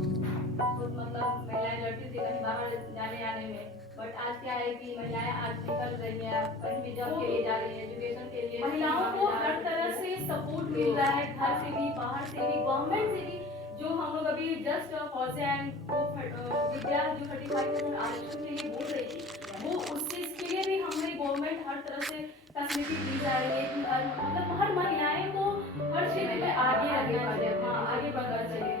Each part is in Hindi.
बहुत मतलब महिलाएं लड़ती थी कहीं बाहर जाने आने में, बट आज क्या है कि महिलाएं आज निकल रही हैं, कहीं भी जॉब के लिए जा रही हैं, एजुकेशन के लिए महिलाओं को हर तरह से सपोर्ट मिल रहा है, घर से भी बाहर से भी गवर्नमेंट से भी। जो हम लोग अभी जस्ट फौजे एंड विद्या जो 35% आरक्षण के लिए बोल रही थी, वो उस चीज के लिए भी हमें गवर्नमेंट हर तरह से फैसिलिटी दी जा रही है कि मतलब हर महिलाएं को हर क्षेत्र में आगे रहना चाहिए, हाँ आगे बढ़ना चाहिए।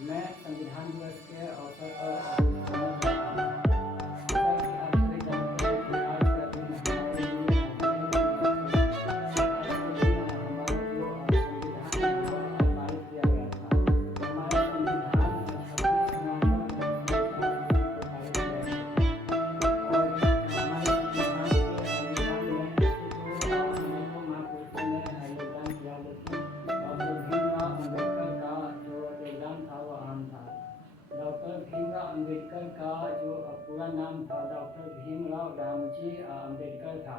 मैं संविधान दिवस के अवसर पर आपको सुनाना चाहता हूँ। जैसा कि आप सभी जानते हैं कि आज का दिन हमारे लिए आज के दिन हमारा जो संविधान है वो पारित किया गया था। हमारा संविधान 26 नवंबर 1949 को पारित किया गया और हमारे संविधान के निर्माण में जो अनेकों महापुरुषों ने योगदान किया, लेकिन डॉक्टर भीमराव अम्बेडकर का जो योगदान था वो अहम था। डॉक्टर भीमराव अम्बेडकर का जो पूरा नाम था डॉक्टर भीमराव रामजी अम्बेडकर था।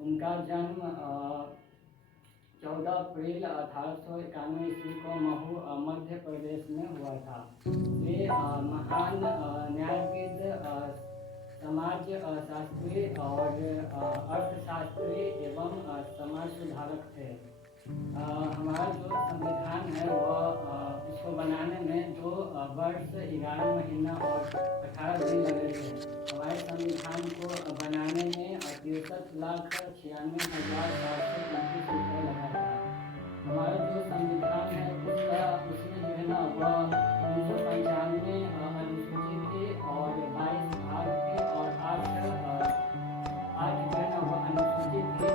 उनका जन्म 14 अप्रैल 1891 ईस्वी को महू मध्य प्रदेश में हुआ था। वे महान न्यायविद, समाज शास्त्री और अर्थशास्त्री एवं समाज सुधारक थे। हमारा जो संविधान है वह इसको बनाने में 2 वर्ष 11 महीना और 18 दिन लगे थे। हमारे संविधान को बनाने में 63,96,729 रुपये लगा था। हमारा जो संविधान है उसमें जो है ना वह 395 अनुसूची थी और 22 भाग थे और 8 जो है ना वह अनुसूचित थी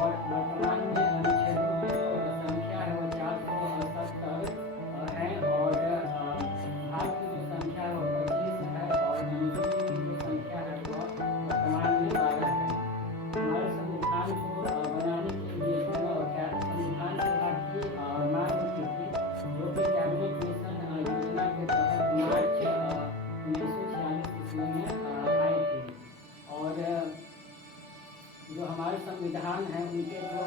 और वर्तमान में अनुच्छेदों की जो संख्या है वो 470 है और भाग की जो संख्या है वो 25 है और अनुसूची की जो संख्या है वह वर्तमान में 12 है। हमारे संविधान को बनाने के लिए संविधान सभा की मांग की थी, जो कि कैबिनेट मिशन योजना के तहत मार्च 1946 ईस्वी में आई थी। और जो हमारे संविधान है उनके जो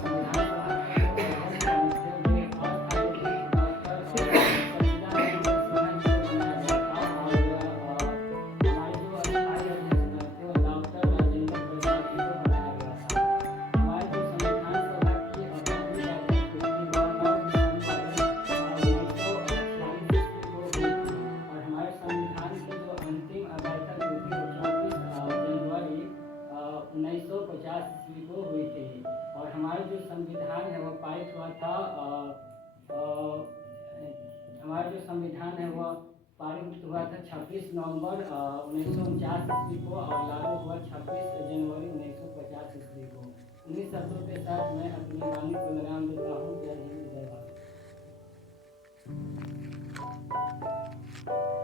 संविधान सभा के जो अध्यक्ष थे वे अस्थायी डॉक्टर सच्चिदानंद सिन्हा जी को बनाया गया था और हमारे जो अस्थायी अध्यक्ष थे वो डॉक्टर राजेंद्र प्रसाद जी को बनाया गया था। हमारे जो संविधान सभा की पहली बैठक हुई थी वह 9 दिसंबर 1946 को हुई थी और हमारे संविधान की जो अंतिम बैठक हुई थी वो 24 जनवरी 1950 ईस्वी को हुई थी। और हमारा जो संविधान है वो पारित हुआ था हमारा जो संविधान है वह पारित हुआ था 26 नवंबर 1949 ईस्वी को और लागू हुआ 26 जनवरी 1950 ईस्वी को। इन्हीं शब्दों के साथ मैं अपनी वाणी को विराम देता हूँ। जय हिंद, जय भारत।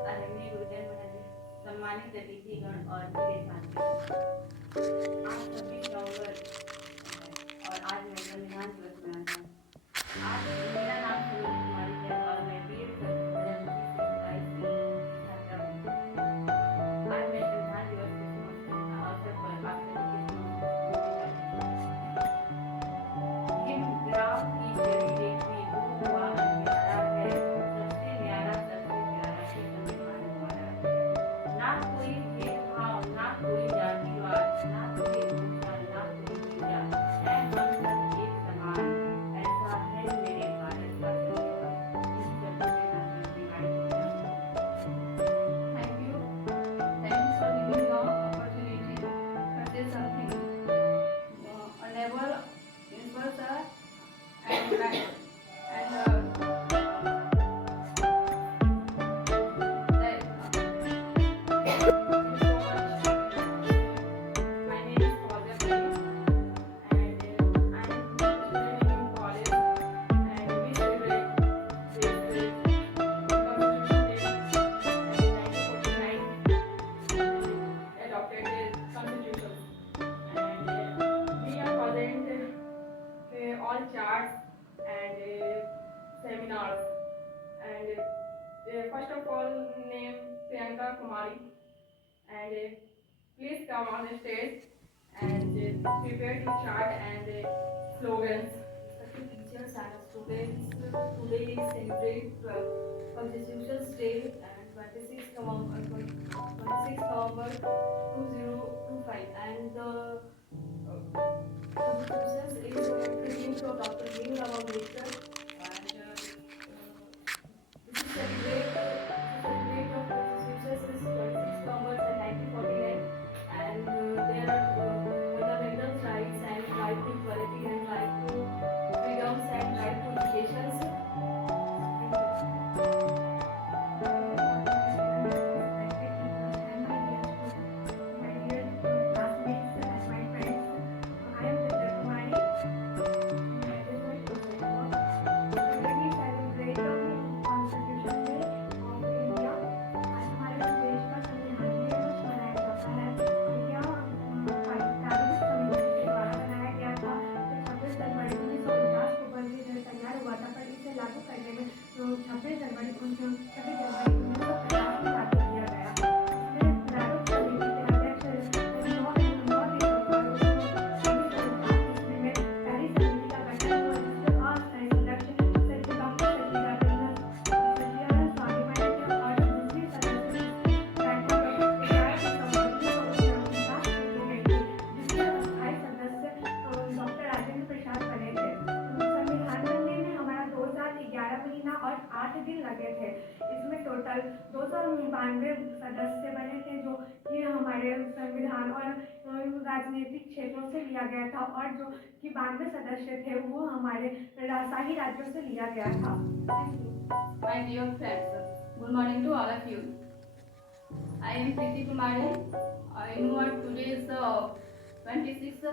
आदरणीय गुरुजन महोदय, सम्मानित अतिथिगण और प्रिय साथी, आज 26 नवंबर और आज मैं संविधान दिवस मनाता हूँ। आज मेरा नाम सरोज कुमारी है और मैं बीएड प्रधानमंत्री से 27वीं छात्रा हूँ। आज मैं संविधान दिवस के अवसर पर आप सभी के समक्ष हिमग्राम की जड़ी देखी वो हुआ अंधियारा है, सबसे न्यारा सबसे प्यारा ये संविधान हमारा। ना कोई भेदभाव ना कोई and please come on the stage and prepare to chant and slogans. Respected teachers and students, today we celebrate Constitution Day and 26th November 2025, and the Constitution is a tribute to Dr. Bhimrao Ambedkar, and this is celebrate of Constitution is 26th November 1949, and there are fundamental rights and right to equality and right to freedoms and right to education. इसमें टोटल 292 सदस्य बने थे, जो कि हमारे संविधान और राजनीतिक क्षेत्रों से लिया गया था, और जो कि 92 सदस्य थे वो हमारे शाही राज्यों से लिया गया था। My dear friends, good morning to all of you. I am Preeti Kumari. I know today is 26th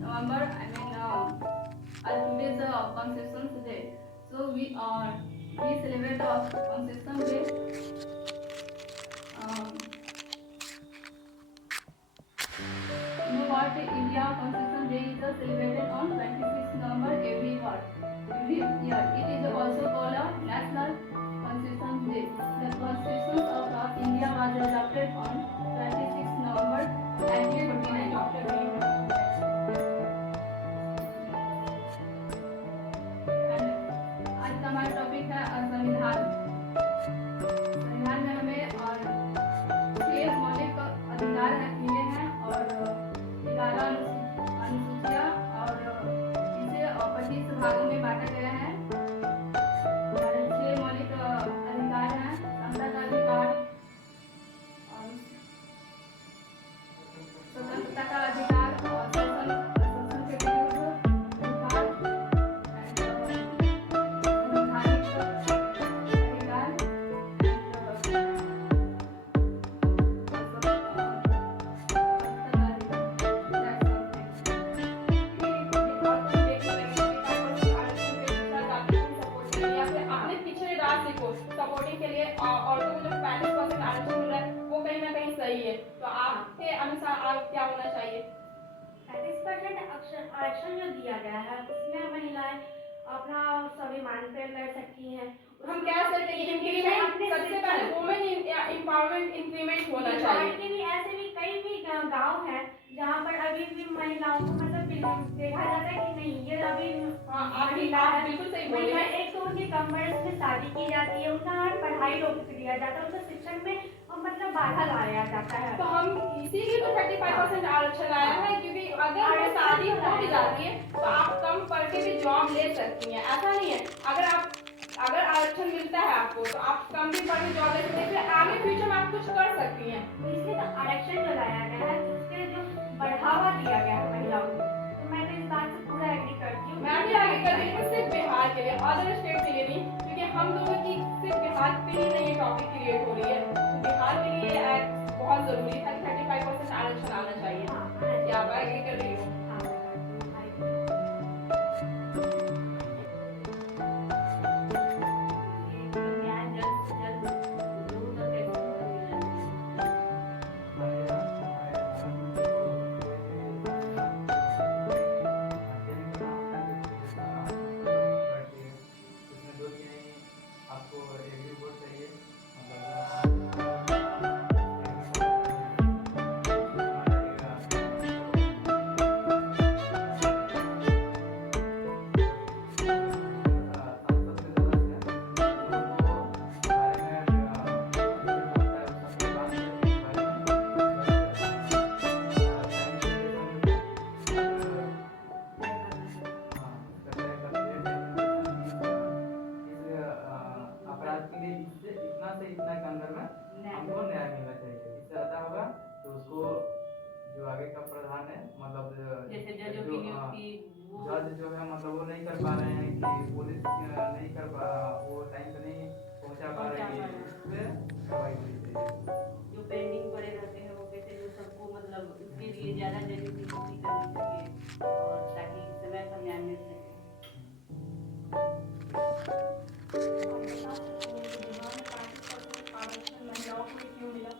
November. Today is Constitution Day. So we celebrate Constitution Day. You know what? India Constitution Day is celebrated on 26th November every year. It is also called a National Constitution Day. The Constitution of India was adopted on 26th November 1949. आज का हमारा टॉपिक है संविधान। संविधान में हमें और 6 मौलिक अधिकार मिले हैं और 11 अनुसूचियां और इसे 25 भागों में बांटा गया है। और 6 मौलिक अधिकार हैं: समता का अधिकार, स्वतंत्रता का अधिकार और शोषण के विरुद्ध अधिकार, संवैधानिक अधिकार सपोर्टिंग के लिए औरतों को जो 45% आरक्षण मिल रहा है वो कहीं ना कहीं सही है। तो आपके अनुसार आप क्या होना चाहिए? 35% आरक्षण जो दिया गया है उसमें महिलाएं अपना स्वाभिमान पे लड़ सकती हैं। हम कह सकते हैं इंक्रीमेंट, सबसे पहले वुमेन एम्पावरमेंट इंक्रीमेंट होना चाहिए। के भी ऐसे भी कई भी गांव हैं जहां पर अभी भी महिलाओं को मतलब देखा जाता है कि नहीं ये अभी आपकी बात बिल्कुल सही बोली है। एक तो उनकी कम वर्ष में शादी की जाती है, उनका हर पढ़ाई रोक दिया जाता है, उनका शिक्षण में मतलब बाधा लाया जाता है। तो हम इसीलिए तो 35% आरक्षण आया है, क्योंकि अगर वो शादी हो भी जाती है तो आप कम पढ़ के भी जॉब ले सकती हैं। ऐसा नहीं है अगर आरक्षण मिलता है आपको तो आप कम भी पढ़ के जॉब ले सकते हैं, फिर आगे फ्यूचर में आप कुछ कर सकती हैं। इसलिए तो आरक्षण जो लाया गया है उसके जो बढ़ावा दिया गया है महिलाओं को, तो मैं तो इस बात से पूरा एग्री करती हूँ। मैं भी आगे कर रही हूँ, सिर्फ बिहार के लिए, अदर स्टेट के लिए नहीं, क्योंकि हम लोगों की सिर्फ बिहार के लिए नहीं ये टॉपिक क्रिएट हो रही है। तो बिहार के लिए बहुत जरूरी है 35% आरक्षण आना चाहिए। क्या आप एग्री कर रही हो? आपको एक रिपोर्ट चाहिए, मतलब पुलिस नहीं कर पा, वो टाइम पे नहीं पहुंचा पा रही है, उस पे कार्रवाई होनी चाहिए। जो पेंडिंग पड़े रहते हैं वो पेशेंट सबको मतलब उसके लिए ज़्यादा जल्दी से छुट्टी करनी चाहिए और ताकि समय पर न्याय मिल सके। महिलाओं को क्यों मिला?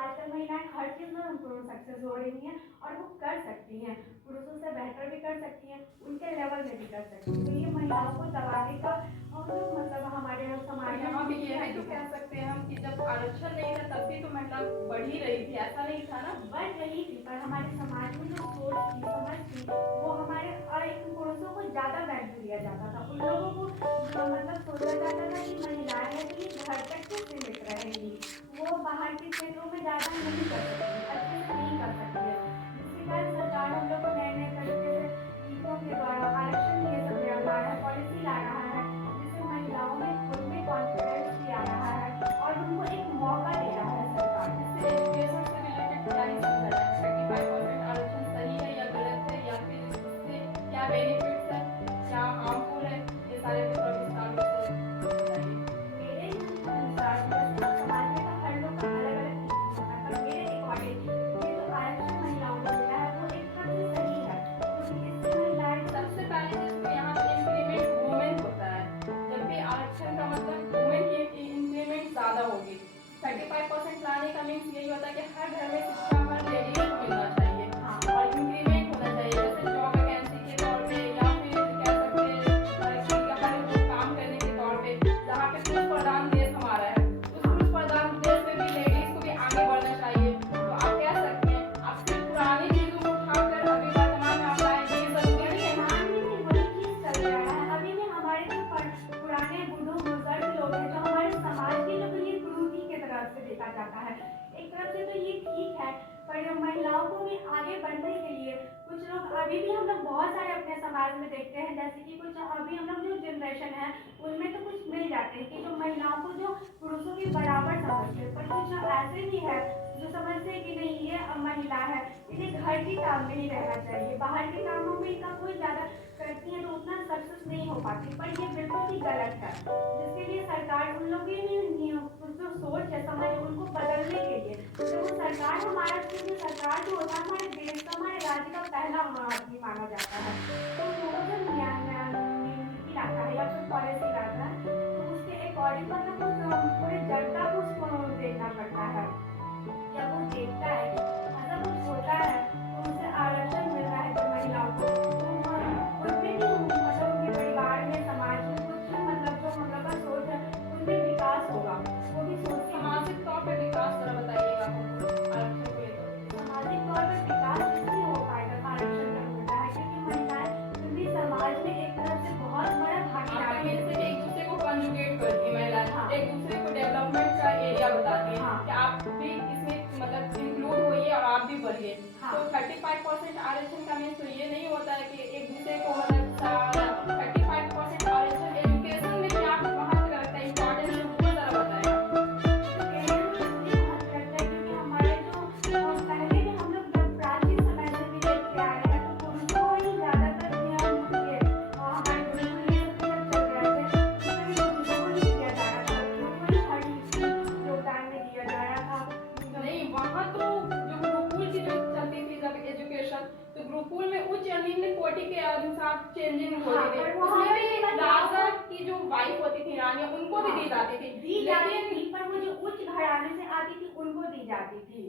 आजकल महिलाएं हर चीज में सक्सेस हो रही हैं और वो कर सकती हैं, पुरुषों से बेहतर भी कर सकती हैं, उनके लेवल में भी कर सकती हैं। तो ये महिलाओं को दबाने का और जो मतलब हमारे समाज यहाँ भी ये है तो कह सकते हैं हम कि जब आरक्षण नहीं था तब भी तो महिला बढ़ ही रही थी, ऐसा नहीं था ना? बढ़ रही थी, पर हमारे समाज में जो सोच थी, समझ थी, वो हमारे पुरुषों को ज्यादा वैल्यू दिया जाता था। उन लोगों को मतलब सोचा जाता था कि महिलाएं हैं तो ये घर तक के सीमित रहेंगी, वो बाहर के क्षेत्रों में ज्यादा नहीं कर सकती, अच्छे से नहीं कर सकती है। जिसके कारण सरकार हम लोग को नए नए तरीके से नीतियों के द्वारा आरक्षण ये सब ला रहा है, पॉलिसी ला रहा है, जिससे महिलाओं में खुद में कॉन्फिडेंस भी आ रहा है और उनको एक मौका दे रहा है सरकार। इससे एजुकेशन से रिलेटेड क्या ही समझा जाए? 35% आरक्षण सही है या गलत है, या फिर इससे क्या बेनिफिट्स है, क्या हार्मफुल है, ये सारे पे थोड़ा विस्तार से बताइए। मेरे अनुसार समाज में तो हर लोग का अलग अलग होता है, पर मेरे अकॉर्डिंग ये जो आरक्षण महिलाओं को मिला है वो एक तरह से सही है, क्योंकि इससे महिलाएं सबसे पहले जिसको यहाँ पे इंक्रीमेंट वुमेन होता है, जब भी आरक्षण का मतलब वुमेन की इंक्रीमेंट ज़्यादा होगी। 35% लाने का मीन्स यही होता है कि हर घर में शिक्षा हर लेडीज को मिलना चाहिए और इंक्रीमेंट होना चाहिए, जैसे जॉब वैकेंसी के तौर पे या फिर कह सकते हैं हर काम करने के तौर पे। जहाँ पे पुरुष प्रधान देश हमारा है, उस पुरुष प्रधान देश में भी लेडीज को भी आगे बढ़ना चाहिए। तो आप कह सकते हैं आप सिर्फ पुरानी चीज़ों को उठाकर अभी वर्तमान में आप लाएंगे, ये जरूरी नहीं है ना? समाज में वही चीज चल रहा है। अभी भी हमारे जो पुराने बुजुर्ग लोग हैं, जो हमारे समाज के जो ये कुरीति के तरफ से देखा जाता है, एक तरफ से तो ये ठीक है, पर जो महिलाओं को भी आगे बढ़ने के लिए कुछ लोग अभी भी हम लोग बहुत सारे अपने समाज में देखते हैं, जैसे कि कुछ अभी हम लोग जो जनरेशन है उनमें तो कुछ मिल जाते हैं कि जो महिलाओं को जो पुरुषों के बराबर समझते हैं, पर कुछ ऐसे भी है जो समझते हैं कि नहीं ये अब महिला है, इन्हें घर के काम में ही रहना चाहिए, बाहर के कामों में इनका कोई ज़्यादा करती है तो उतना सक्सेस नहीं हो पाती। पर ये बिल्कुल ही गलत है, जिसके लिए सरकार उन लोगों की जो सोच है समझ उनको बदलने के लिए तो वो सरकार हमारा क्योंकि सरकार जो होता है हमारे देश का हमारे राज्य का पहला आदमी माना जाता है, तो वो जब नीति लाता है या फिर पॉलिसी लाता है तो उसके अकॉर्डिंग मतलब पूरे जनता को उसको देखना पड़ता है। जब वो देखता है ऐसा कुछ होता है तो उसे आरक्षण मिल रहा है जो महिलाओं को, तो उनमें भी मतलब उनके परिवार में समाज में कुछ मतलब जो हम लोग का सोच है उनमें विकास होगा, वो भी सोचते हैं। सामाजिक तौर पे विकास जरा बताइएगा आरक्षण को लेकर। सामाजिक तौर पर विकास इसलिए हो पाएगा आरक्षण का होता है क्योंकि महिलाएं फिर भी समाज में एक तरह से बहुत बड़ा भागीदार आपका है। मीन्स है कि एक दूसरे को कंजुगेट करती है महिला, हाँ। एक दूसरे को डेवलपमेंट का एरिया बताती है हाँ। कि आप भी इसमें मतलब इंक्लूड होइए और आप भी बढ़िए। हाँ। तो 35% आरक्षण का मीन्स तो ये नहीं होता है कि एक दूसरे को मतलब 35% आरक्षण एजुकेशन में क्या महत्व रखता है, इम्पोर्टेंस है वो जरा बताएगा। क्योंकि हमारे जो पहले भी हम लोग जब साथ चेंजिंग होती हाँ, थी, पर वहाँ उसमें पे भी राजा की जो वाइफ होती थी रानी उनको भी दी जाती थी, दी जाती लेकिन थी, पर वो जो उच्च घराने से आती थी उनको दी जाती थी,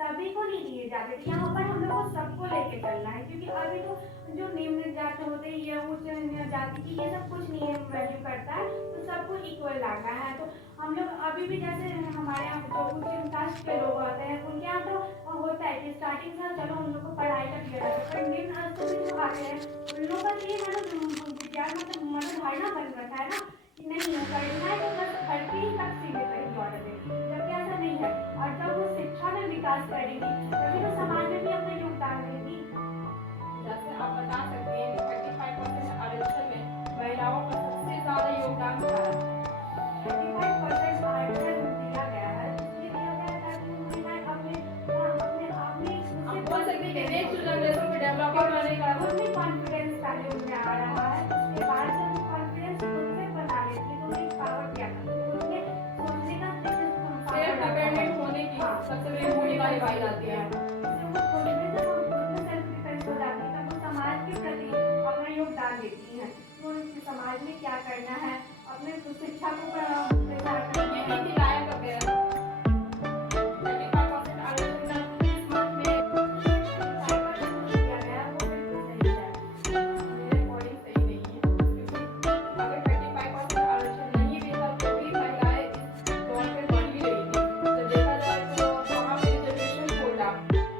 सभी को नहीं दिए जाते थे। यहाँ पर हम लोग को सबको लेके चलना है, क्योंकि अभी तो जो निम्न जाति होते हैं ये उच्च जाति की ये सब कुछ नहीं वैल्यू करता है, तो सबको इक्वल लाना है। तो हम लोग अभी भी जैसे हमारे यहाँ जो उच्च कास्ट के लोग होते हैं उनके यहाँ तो होता है कि स्टार्टिंग से चलो उन लोग को पढ़ाई का दिया जाता है, पर निम्न स्तर में जो आते हैं उन लोगों का तो ये विज्ञान मतलब धारणा बन रखा है ना कि नहीं करना है तो बस भर्ती ही तक सीमित रहेगी औरतें, जबकि ऐसा नहीं है। और जब वो शिक्षा में विकास करेंगी तभी तो समाज में भी अपना योगदान देगी। जैसे आप बता सकते हैं कि 35% आरक्षण में महिलाओं का सबसे ज्यादा योगदान था। 35% आरक्षण दिया गया है, इसलिए दिया गया है ताकि महिलाएं अपने आप में आप बोल सकते हैं कि नेक्स्ट जनरेशन को डेवलप करने का खुद में कॉन्फिडेंस पहले उनमें आ रहा है, उसके बाद जब वो कॉन्फिडेंस खुद से बना लेती है तो उन्हें पावर दिया था, तो खुद में सोचने का सेल्फ डिपेंडेंट होने की सबसे बड़ी भूमिका निभाई जाती है। जब वो खुद में सेल्फ डिफेंस हो जाती है तब वो समाज के प्रति अपना योगदान देती है, तो उनके समाज में क्या करना है, अपने शिक्षा को प्रचार करना ये है। नीति लाया कब गया? 35% आरक्षण का इस मंथ में दिया गया वो बिल्कुल सही है। मेरे अकॉर्डिंग सही नहीं है, क्योंकि अगर 35% आरक्षण नहीं भी था तो भी महिलाएं इस दौर पे बढ़ ही रही थी। तो देखा जाए तो वहाँ पे रिजर्वेशन कोटा,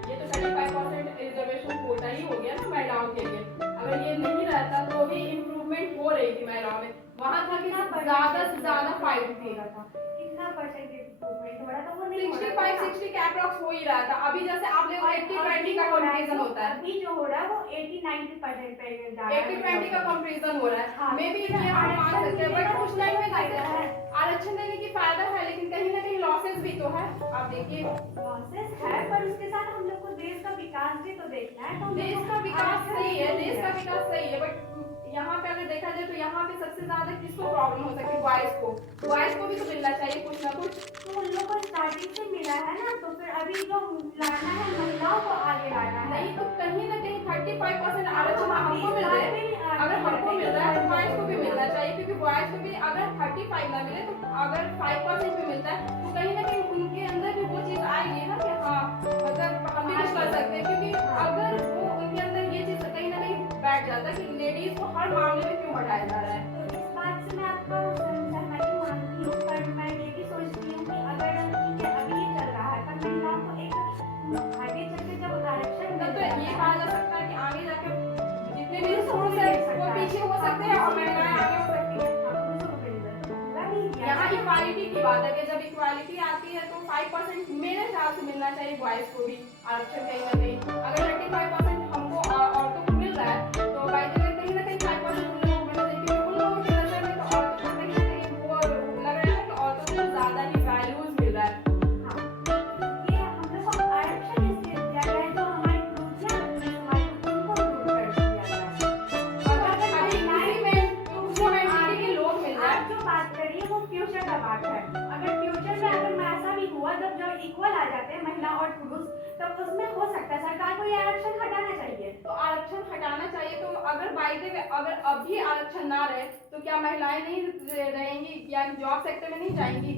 ये तो 35% रिजर्वेशन कोटा ही हो गया ना महिलाओं के लिए। अगर ये नहीं रहता तो भी इम्प्रूवमेंट हो रही थी महिलाओं में, वहाँ था कि ज्यादा से ज्यादा फाइट थी। कितना परसेंटेज इम्प्रूवमेंट हो रहा था वो नहीं हो रहा 65 था। 60 के अप्रॉक्स हो ही रहा था। अभी जैसे आप लोग 80-20 का कंपैरिजन होता है, अभी जो हो रहा है वो 80-90% पे जा रहा है। 80-20 का कंपैरिजन हो रहा हाँ, है। मे बी इसमें हम मान सकते हैं, बट कुछ टाइम में फायदा जैसे है, आरक्षण देने की फायदा है, लेकिन कहीं ना कहीं लॉसेस भी तो है। आप देखिए लॉसेस है, पर उसके साथ हम लोग को देश का विकास भी तो देखना है। तो हम लोग देश को का विकास आरक्षण सही है, नहीं देश का विकास सही है, बट यहाँ पे अगर देखा जाए तो यहाँ पे सबसे ज्यादा किसको प्रॉब्लम हो सकती है? बॉयज को भी तो मिलना चाहिए कुछ ना कुछ। तो उन लोग को स्टार्टिंग से मिला है ना, तो फिर अभी जो लाना है महिलाओं को आगे लाना है। नहीं तो कहीं ना कहीं 35% आरक्षण हमको मिल रहा है, अगर हमको मिल रहा है तो बॉयज को भी मिलना चाहिए, क्योंकि बॉयज को भी अगर 35 ना मिले तो अगर 5% भी मिलता है तो कहीं ना कहीं उनके अंदर भी वो चीज आएगी ना कि हाँ मतलब हम भी कुछ कर सकते हैं, क्योंकि अगर वो उनके अंदर ये चीज कहीं ना कहीं बैठ जाता है कि लेडीज को हर मामले में क्यों हटाया जा रहा है। तो इस बात से मैं आपका सहमति मानती हूँ, पर मैं ये भी सोचती हूँ कि अगर ठीक है अभी ये चल रहा है, पर महिलाओं को एक आगे चल के जब आरक्षण तब मिल तो ये जाता कहा है, जा सकता है कि आगे जाके जितने भी पुरुष है वो पीछे हो सकते हैं और महिलाएं आगे हो सकती हैं। पुरुषों को मिल जाता है, पूरा नहीं दिया यहाँ जाता है। इक्वालिटी की बात है कि जब इक्वालिटी आती है तो 5% मेरे ख्याल से मिलना चाहिए बॉयज को भी आरक्षण कहीं ना कहीं। अगर 35% हमको औरतों को मिल रहा है तो बाई द वे कहीं ना कहीं 5% उन लोगों को मिलना चाहिए, क्योंकि उन लोगों की नजर में तो औरतों को कहीं ना कहीं वो लग रहा है कि औरतों को ज्यादा ही वैल्यूज मिल रहा है। हाँ, ये हम लोग को आरक्षण इसलिए दिया गया है जो हमारी कुर्सियाँ हमारी उनको दूर कर दिया गया है। अगर अभी किसी में के लोग मिल रहा है आप जो बात कर रही है वो फ्यूचर का बात है। अगर फ्यूचर में अगर ऐसा भी हुआ जब इक्वल आ जाते हैं महिला और पुरुष, तब उसमें हो सकता है सरकार को ये आरक्षण हटाना चाहिए। तो आरक्षण हटाना चाहिए। तो अगर बाई द वे अगर अभी आरक्षण ना रहे तो क्या महिलाएं नहीं रहेंगी या जॉब सेक्टर में नहीं जाएंगी?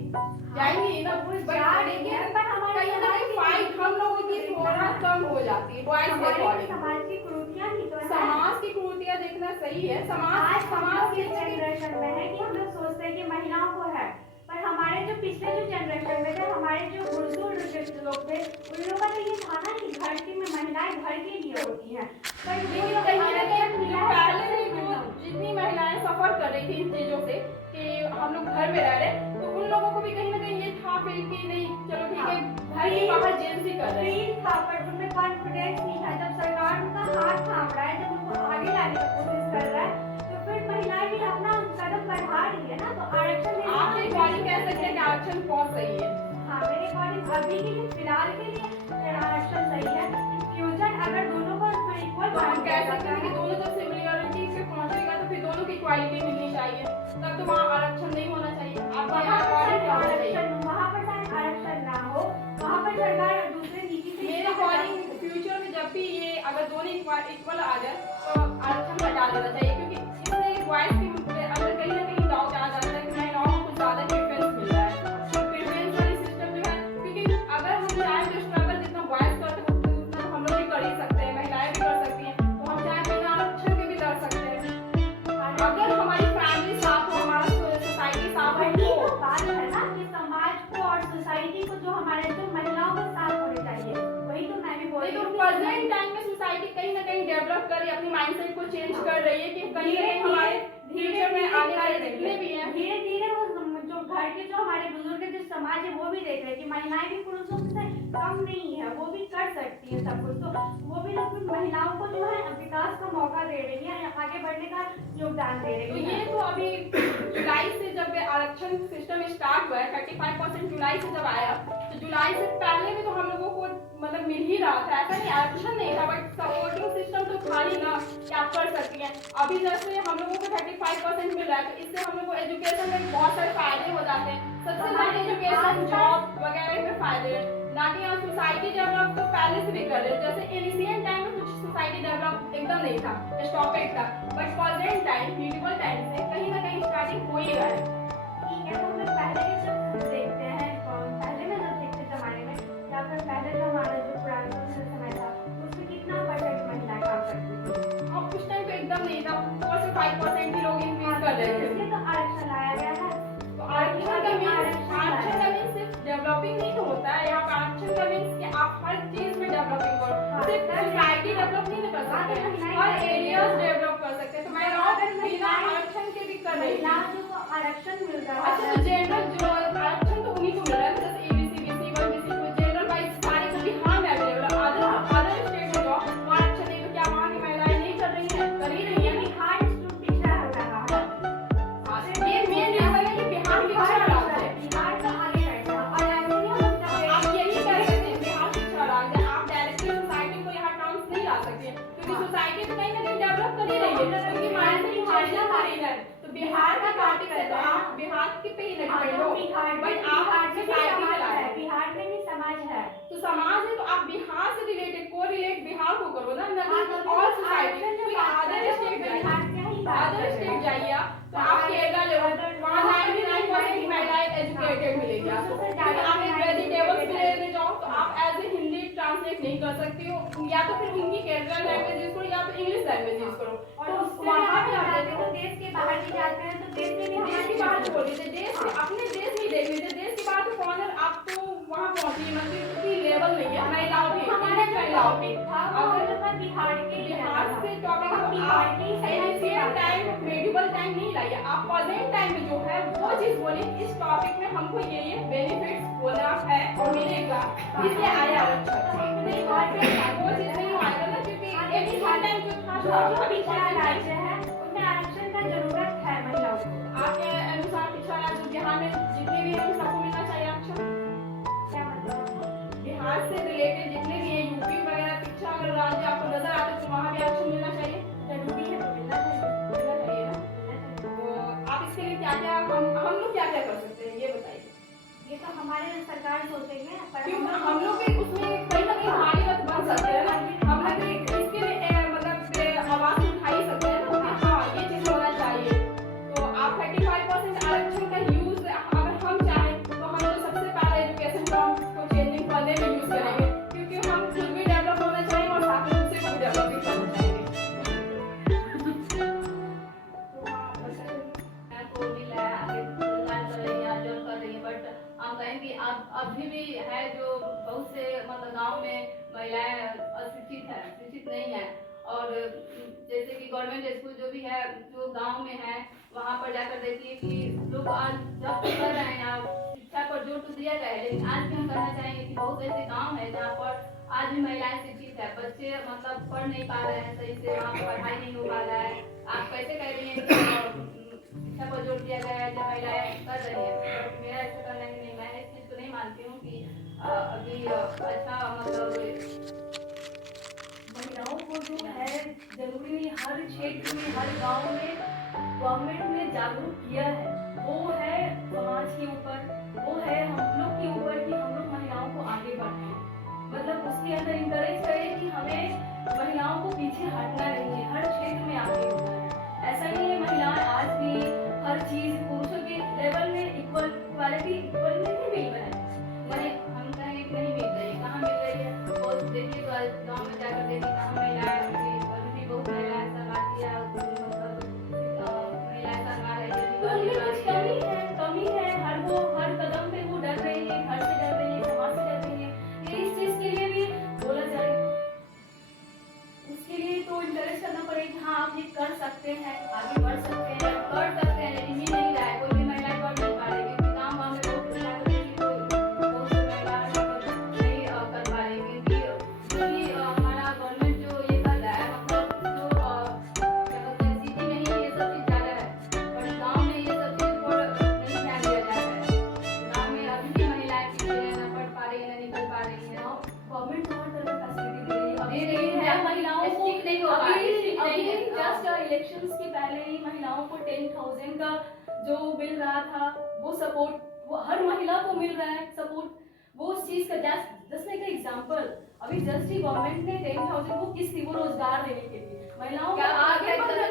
जाएंगी ना, जा रही है, पर हमारे कहीं ना कहीं फाइट हम लोगों की थोड़ा कम हो जाती है बॉयज के हमारे अकॉर्डिंग। समाज की कुरीतियां ही तो है। समाज की कुरीतियां देखना सही है, आज समाज हम समाज लोग की इस जनरेशन में है कि हम लोग सोचते हैं कि महिलाओं को है, पर हमारे जो पिछले जो जनरेशन में थे, हमारे जो बुजुर्ग लोग थे, उन लोगों का तो ये था ना कि घर की में महिलाएं घर के लिए होती हैं। पर लेकिन कहीं ना कहीं जो पहले से जो जितनी महिलाएं सफर कर रही थी इन चीजों से कि हम लोग घर में रह रहे, तो उन लोगों को भी कहीं ना कहीं ये था फील कि नहीं चलो ठीक है घर के बाहर जेंट्स ही कर रहे हैं। फील था, पर उनमें कॉन्फिडेंस नहीं था। जब सरकार उनका हाथ थाम रहा है, जब उनको आगे लाने की कोशिश कर रहा है, तो फिर महिलाएं भी अपना कदम बढ़ा रही है ना, तो आरक्षण देना आप एक बार कह सकते हैं कि आरक्षण बहुत सही है। हाँ, मेरे अकॉर्डिंग अभी के लिए फिलहाल के लिए आरक्षण सही है। फ्यूचर अगर दोनों को इक्वल तो हम कह सकते हैं कि दोनों जब सिमिलरिटी पे पहुंचेगा तो फिर दोनों की इक्वालिटी मिलनी चाहिए, तब तो वहाँ आरक्षण नहीं होना चाहिए। आपका यहाँ अकॉर्डिंग क्या होना चाहिए? वहाँ पर शायद आरक्षण ना हो, वहाँ पर सरकार दूसरे नीति से मेरे अकॉर्डिंग फ्यूचर में जब भी ये अगर दोनों इक्वल आ जाए तो आरक्षण हटा देना चाहिए, क्योंकि इससे बॉयज के अंदर कहीं ना कहीं डाउट आ जाता है कि महिलाओं को कुछ ज़्यादा प्रेफरेंस मिल रहा है। प्रेफरेंस वाली सिस्टम जो है, क्योंकि अगर हम चाहें तो स्ट्रगल जितना बॉयज करते हैं उतना तो हम लोग भी कर ही सकते हैं, महिलाएं भी कर सकती हैं। तो हम चाहें बिना आरक्षण के भी कर सकते हैं, अगर हमारी फैमिली साफ हो, हमारा सोसाइटी साफ वही हो। तो बात है ना कि समाज को और सोसाइटी को जो हमारे जो महिलाओं को साथ होने चाहिए, वही तो मैं भी बोल रही तो हूँ। प्रेजेंट टाइम में सोसाइटी कहीं ना कहीं डेवलप कर रही है, अपनी माइंडसेट को चेंज कर रही है कि कहीं ना कहीं हमारे फ्यूचर में आने वाले जितने भी हैं धीरे धीरे वो जो घर के जो हमारे बुजुर्ग जो समाज है वो भी देख रहे हैं कि महिलाएं भी पुरुषों से कम नहीं है, वो भी कर सकती है सब कुछ। तो वो भी लोग महिलाओं को जो है विकास का मौका दे रही है, आगे बढ़ने का योगदान दे तो रही है। ये तो अभी जुलाई से जब आरक्षण सिस्टम स्टार्ट हुआ है, 35% जुलाई से जब आया, तो जुलाई से पहले भी तो हम लोगों को मतलब मिल ही रहा था, ऐसा नहीं आरक्षण नहीं था, बट सपोर्टिंग सिस्टम तो था ही ना कि आप कर सकती हैं। अभी जैसे हम लोगों को 35% मिल रहा है, तो इससे हम लोग को एजुकेशन में बहुत सारे फायदे हो जाते हैं। सबसे ज्यादा एजुकेशन, जॉब वगैरह में फायदे हैं, ना कि यहाँ सोसाइटी डेवलप तो पहले से भी कर रहे हैं। जैसे एशियन टाइम में कुछ सोसाइटी डेवलप एकदम नहीं था, स्टॉपेड था, but present time municipal time से कहीं ना कहीं स्टार्टिंग हो ही रहा है। ठीक है, तो फिर पहले के जब देखते हैं, पहले में जब देखते जमाने में या फिर पहले जो हमारा जो पुराना समय था उसमें कितना परसेंट महिलाएं काम करती थी? और उस टाइम पे एकदम नहीं था, 4 से 5% ही लोग इंक्रीज कर रहे थे। इसलिए तो आरक्षण लाया गया है। तो आरक्षण का मीन्स सिर्फ डेवलपिंग नहीं होता है, यहाँ पे आरक्षण का मीन्स कि आप हर चीज में डेवलपिंग करो, सिर्फ सोसाइटी डेवलप नहीं कर सकते हैं, हर एरियाज डेवलप कर सकते हैं। तो मैं बिना आरक्षण के भी कर रही हूँ। महिलाओं को आरक्षण मिल रहा है। अच्छा, तो जनरल जो आरक्षण तो उन्हीं को मिल रहा है, जैसे ABC, BC, 1, BC, 2 general wise सारे जो बिहार में अवेलेबल है। अदर स्टेट में जाओ वहाँ आरक्षण नहीं, तो क्या वहाँ की महिलाएं नहीं कर रही हैं? कर ही रही हैं। बिहार पिछड़ा हो रहा है। ये मेन रीजन है कि बिहार पिछड़ा रहा है। बिहार का आगे बढ़ना और ऐसे ही हम जब आप यही कर सकते हैं, बिहार पिछड़ा रहा है। आप डायरेक्टली सोसाइटी को यहाँ टर्म्स नहीं ला सकते, क्योंकि सोसाइटी तो कहीं ना कहीं डेवलप कर ही रही है, क्योंकि माइंड से चर्चा कर रही है। तो बिहार का टॉपिक है, तो आप बिहार के पे ही लगे हो, बट आप सोसाइटी में ला रहे हैं। बिहार में भी समाज है। तो समाज है, तो आप बिहार से रिलेटेड को रिलेट बिहार को करो ना, न कि और सोसाइटी। क्योंकि अदर स्टेट जाइए, अदर स्टेट जाइए तो आप केरला ले, वहाँ 99% महिलाएं एजुकेटेड मिलेगी आपको। क्योंकि आप एक वेजिटेबल्स भी लेने जाओ तो आप एज ए हिंदी ट्रांसलेट नहीं कर सकती हो, या तो फिर उनकी केरला लैंग्वेज यूज करो या फिर इंग्लिश लैंग्वेज यूज करो। और तो उससे वहाँ भी हम आप जाते तो देश के बाहर भी जाते हैं, तो देश में भी देश हमारी की बात छोड़ दीजिए, देश के अपने देश ही देख लीजिए, देश की बात तो फॉरनर आप तो वहाँ पहुँचिए, मतलब उतनी लेवल नहीं है महिलाओं की, हमारा जो महिलाओं की। टॉपिक था वो हम लोग का बिहार के ही बिहार से टॉपिक हम बिहार के ही एशियन टाइम, मेडिवल टाइम नहीं लाइए आप, प्रेजेंट टाइम में जो है वो चीज बोलिए, इस टॉपिक में हमको ये बेनिफिट्स होना है और मिलेगा, इसलिए आया आरक्षण। नहीं वो चीज नहीं आएगा ना, क्योंकि एशियन टाइम जो था जो पिछड़ा राज्य है उनमें आरक्षण का जरूरत है महिलाओं को। आपके अनुसार पिछड़ा राज्य बिहार में जितने भी हैं सबको मिलना चाहिए आरक्षण। क्या मतलब? बिहार से रिलेटेड जितने भी हैं, यूपी वगैरह पिछड़ा अगर राज्य आपको नजर आते हैं तो वहाँ भी आरक्षण मिलना चाहिए, जरूरी है तो मिलना चाहिए ना। तो आप इसके लिए क्या क्या हम लोग क्या क्या कर सकते हैं ये बताइए। ये तो हमारे सरकार सोचेंगे, पर क्यों हम लोग भी उसमें कहीं ना कहीं हमारी बात बन सकते हैं ना, हम लोग भी इसके लिए मतलब आवाज उठाई सकते हैं ना कि हाँ ये चीज होना चाहिए। तो आप 35% आरक्षण का यूज अगर हम चाहें तो हम लोग सबसे पहले एजुकेशन को चेंजिंग करने में यूज करेंगे, क्योंकि हम खुद भी डेवलप होना चाहिए और साथ में दूसरे को भी डेवलप करना चाहिए। को भी लाया, आगे रोजगार कर रही है, जॉब कर रही है, बट हम कहें कि अब अभी भी है जो बहुत से मतलब गांव में महिलाएं अशिक्षित है, शिक्षित नहीं है। और जैसे कि गवर्नमेंट स्कूल जो भी है जो गांव में है वहाँ पर जाकर देखिए कि लोग आज जब कर रहे हैं, अब शिक्षा पर जोर तो दिया गया है, लेकिन आज भी हम कहना चाहेंगे कि बहुत ऐसे गाँव है जहाँ पर आज भी महिलाएं शिक्षित है, बच्चे मतलब पढ़ नहीं पा रहे हैं सही से, वहाँ पर पढ़ाई नहीं हो पा रहा है। आप कैसे कह रही हैं कि शिक्षा पर जोर दिया गया है जब महिलाएं कर रही है, बट मेरा ऐसा कहना है कि नहीं, मैं इस चीज़ को नहीं मानती हूँ कि अभी अच्छा मतलब महिलाओं को जो है जरूरी नहीं हर क्षेत्र में, हर गांव में गवर्नमेंट ने जागरूक किया है, वो है समाज के ऊपर, वो है हम लोग के ऊपर कि हम लोग महिलाओं को आगे बढ़ाएं, मतलब उसके अंदर इंकरेज करें कि हमें महिलाओं को पीछे हटना नहीं है, हर क्षेत्र में इलेक्शंस के पहले ही महिलाओं को 10,000 का जो मिल रहा था वो सपोर्ट वो हर महिला को मिल रहा है सपोर्ट। वो उस चीज का जस्ट लाइक एग्जांपल अभी जस्ट ही गवर्नमेंट ने 10,000 को किस थी वो रोजगार देने के लिए महिलाओं को आगे बढ़ने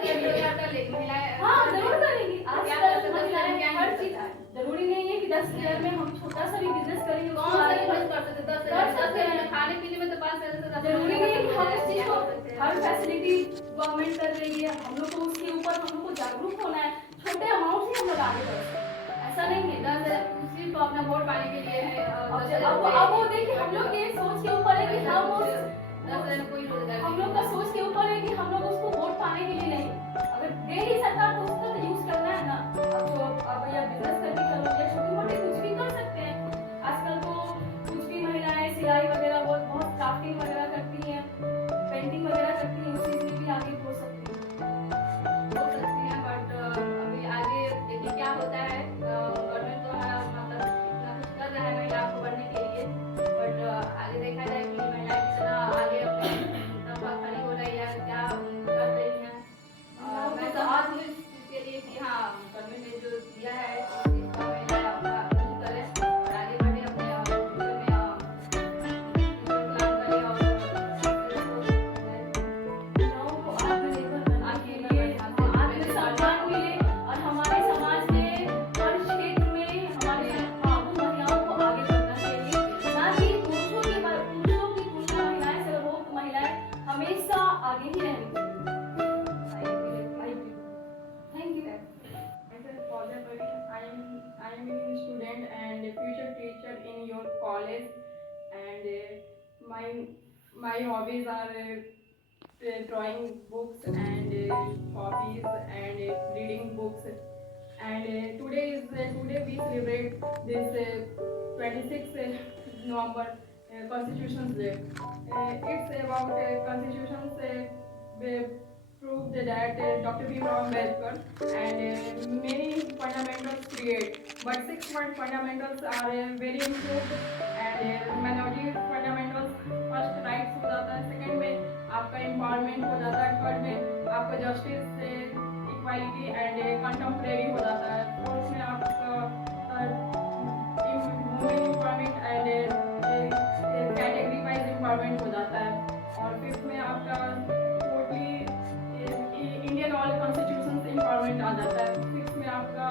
महिलाएं हाँ जरूर करेंगी। क्या आजकल कर सकते हैं? महिलाएं क्या हर नहीं चीज कर सकते? जरूरी नहीं है कि 10,000 में हम छोटा सा भी बिजनेस करेंगे कौन सा बिजनेस कर सकते हैं? 10,000 में खाने पीने में तो 5,000 से जरूरी नहीं है कि हम उस चीज को सकते हैं। हर फैसिलिटी गवर्नमेंट कर रही है हम लोग को उसके ऊपर हम लोग को जागरूक होना है। छोटे अमाउंट से हम लोग आगे बढ़ सकते हैं ऐसा नहीं है 10,000 सिर्फ अपना वोट पाने के लिए है और 10,000 अब वो देखिए हम लोग के सोच के ऊपर है कि हम उस 10,000 कोई रोजगार हम लोग का सोच के ऊपर है कि हम लोग उसको वोट पाने के लिए नहीं अगर दे ही सरकार तो उसका तो यूज करना है ना। अब या बिजनेस करके करो या छोटे मोटे कुछ भी कर सकते हैं। आजकल तो कुछ भी महिलाएं सिलाई वगैरह बहुत क्राफ्टिंग वगैरह करती हैं पेंटिंग वगैरह करती हैं उस चीज में भी आगे हो सकती हैं। बट अभी आगे देखिए क्या होता है। गवर्नमेंट तो हमारा मतलब इतना कुछ कर रहा है महिलाओं को बढ़ने के लिए बट आगे देखा जाए कि महिलाएं कितना आगे अपने दम पर खड़ी हो रही है क्या कर रही हैं। मैं समझ हूँ इस चीज़ के लिए कि हाँ गवर्नमेंट ने जो दिया है उस चीज़ का महिलाएं अपना यूज करें और आगे बढ़े अपने फ्यूचर में प्लान करें और महिलाओं को आत्मनिर्भर बनने के लिए आत्मसम्मान मिले और हमारे समाज के हर क्षेत्र में हमारे महिलाओं को आगे बढ़ना चाहिए ना कि पुरुषों की तुलना महिलाएं से वो महिलाएं हमेशा आगे ही रहनी चाहिए। Thank you. Myself Fauziya Parveen. I am a student and a future teacher in your college, and my hobbies are drawing books and copies and reading books. And today we celebrate this 26th November Constitution's Day. It's about Constitution's proved that Dr. Bhimrao Ambedkar and many fundamentals create, but 6 fundamentals are very improved and minority fundamentals first rights हो जाता है, second में आपका empowerment हो जाता है, third में आपका justice equality and contemporary हो जाता है, fourth में आपका women empowerment and category wise empowerment हो जाता है और fifth में आपका इंडियन ऑल कॉन्स्टिट्यूशन से empowerment आ जाता है। सिक्स में आपका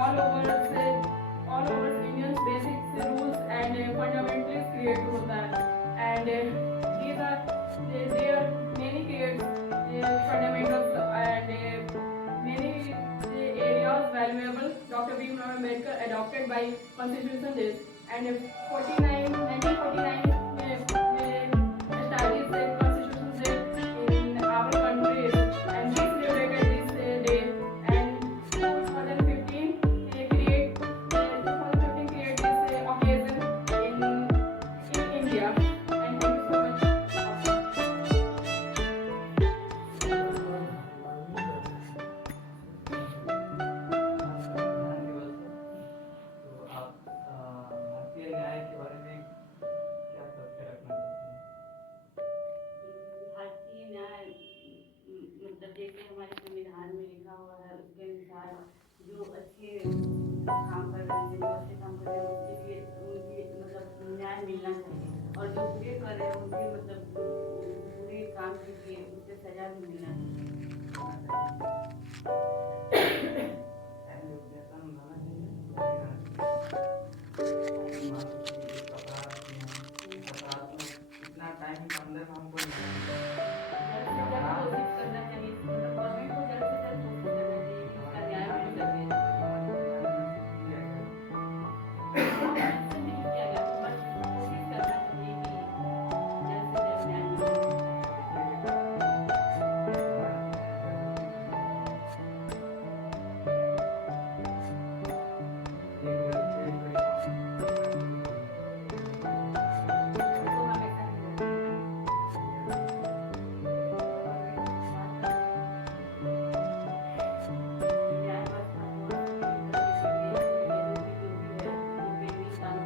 all over Indian basics rules and fundamentals create होता है and there many fundamentals and many areas valuable Dr. Bhimrao Ambedkar adopted by Constitution Day and 1949 established the Constitution Day in our country and we celebrated this day and 2015 create this occasion in India and thank you so much. संविधान दिवस है तो आप भारतीय न्याय के बारे में क्या तथ्य रखना चाहते हैं? भारतीय न्याय मतलब जैसे हमारे संविधान में लिखा हुआ है उसके अनुसार जो अच्छे काम कर रहे हैं जो अच्छे काम कर रहे हैं उसके लिए उनकी मतलब न्याय मिलना चाहिए और जो बुरे कर रहे हैं उनके मतलब बुरे काम के लिए उससे सजा भी मिलना चाहिए। टाइम लिमिटेशन होना चाहिए अपराध में कितना टाइम के अंदर हमको जल्द से जल्द कोशिश करना चाहिए मतलब गवर्नमेंट को जल्द से जल्द कोशिश करना चाहिए कि इसका न्याय मिल सके। ऐसे नहीं किया गया तो बस कोशिश करना चाहिए कि जल्द से जल्द न्याय मिल सके। तो हमेशा न्याय व्यवस्था को करने के लिए जो भी है जो भी कानून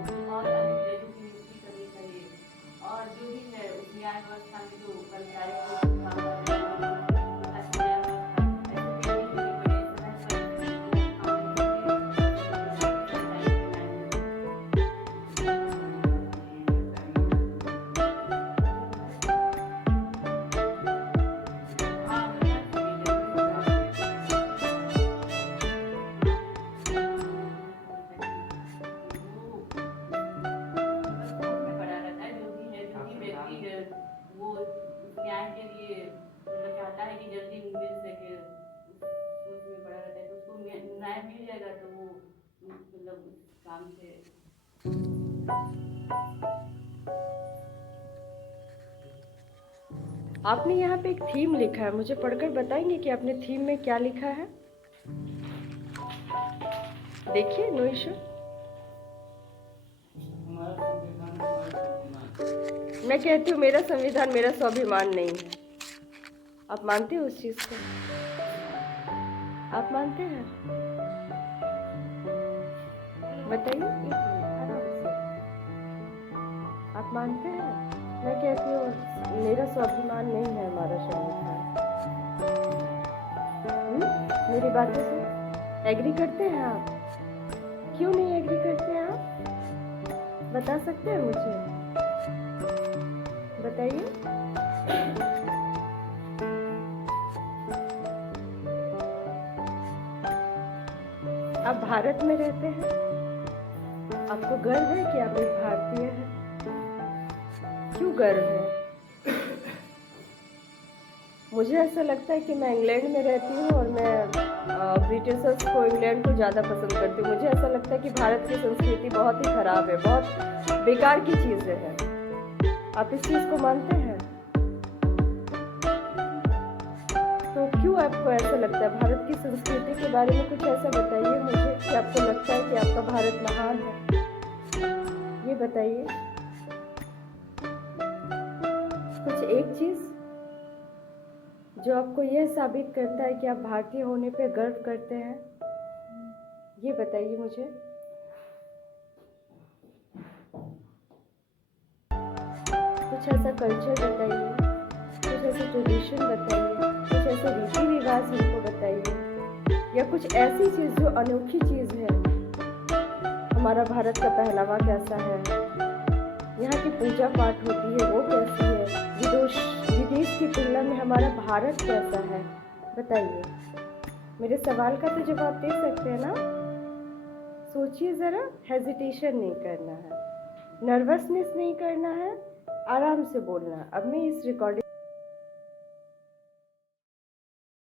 आराम से। आपने यहाँ पे एक थीम लिखा है, मुझे पढ़कर बताएंगे कि आपने थीम में क्या लिखा है? देखिए, नो इशू। हमारा संविधान हमारा स्वाभिमान। मैं कहती हूँ मेरा संविधान मेरा स्वाभिमान नहीं है। आप मानते हो उस चीज को? आप मानते हैं? बताइए, एक मिनट, आराम से। आप मानते हैं? मैं कहती हूँ मेरा स्वाभिमान नहीं है हमारा संविधान। मेरी बातों से एग्री करते हैं आप? क्यों नहीं एग्री करते हैं आप? बता सकते हैं मुझे? बताइए। आप भारत में रहते हैं, आपको गर्व है कि आप एक भारतीय हैं? क्यों गर्व है? मुझे ऐसा लगता है कि मैं इंग्लैंड में रहती हूँ और मैं ब्रिटिशर्स को, इंग्लैंड को ज़्यादा पसंद करती हूँ। मुझे ऐसा लगता है कि भारत की संस्कृति बहुत ही खराब है, बहुत बेकार की चीज़ें हैं। आप इस चीज़ को मानते हैं? तो क्यों आपको ऐसा लगता है? भारत की संस्कृति के बारे में कुछ ऐसा बताइए मुझे कि आपको लगता है कि आपका भारत महान है। ये बताइए कुछ एक चीज़ जो आपको यह साबित करता है कि आप भारतीय होने पे गर्व करते हैं। ये बताइए मुझे। कुछ ऐसा कल्चर बताइए, कुछ ऐसे ट्रेडिशन बताइए, कुछ ऐसे रीति रिवाज हमको बताइए, या कुछ ऐसी चीज़ जो अनोखी चीज़ है। हमारा भारत का पहनावा कैसा है, यहाँ की पूजा पाठ होती है वो कैसी है, विदेश की तुलना में हमारा भारत कैसा है, बताइए। मेरे सवाल का तो जवाब दे सकते हैं ना? सोचिए ज़रा, हेजिटेशन नहीं करना है, नर्वसनेस नहीं करना है, आराम से बोलना। अब मैं इस रिकॉर्डिंग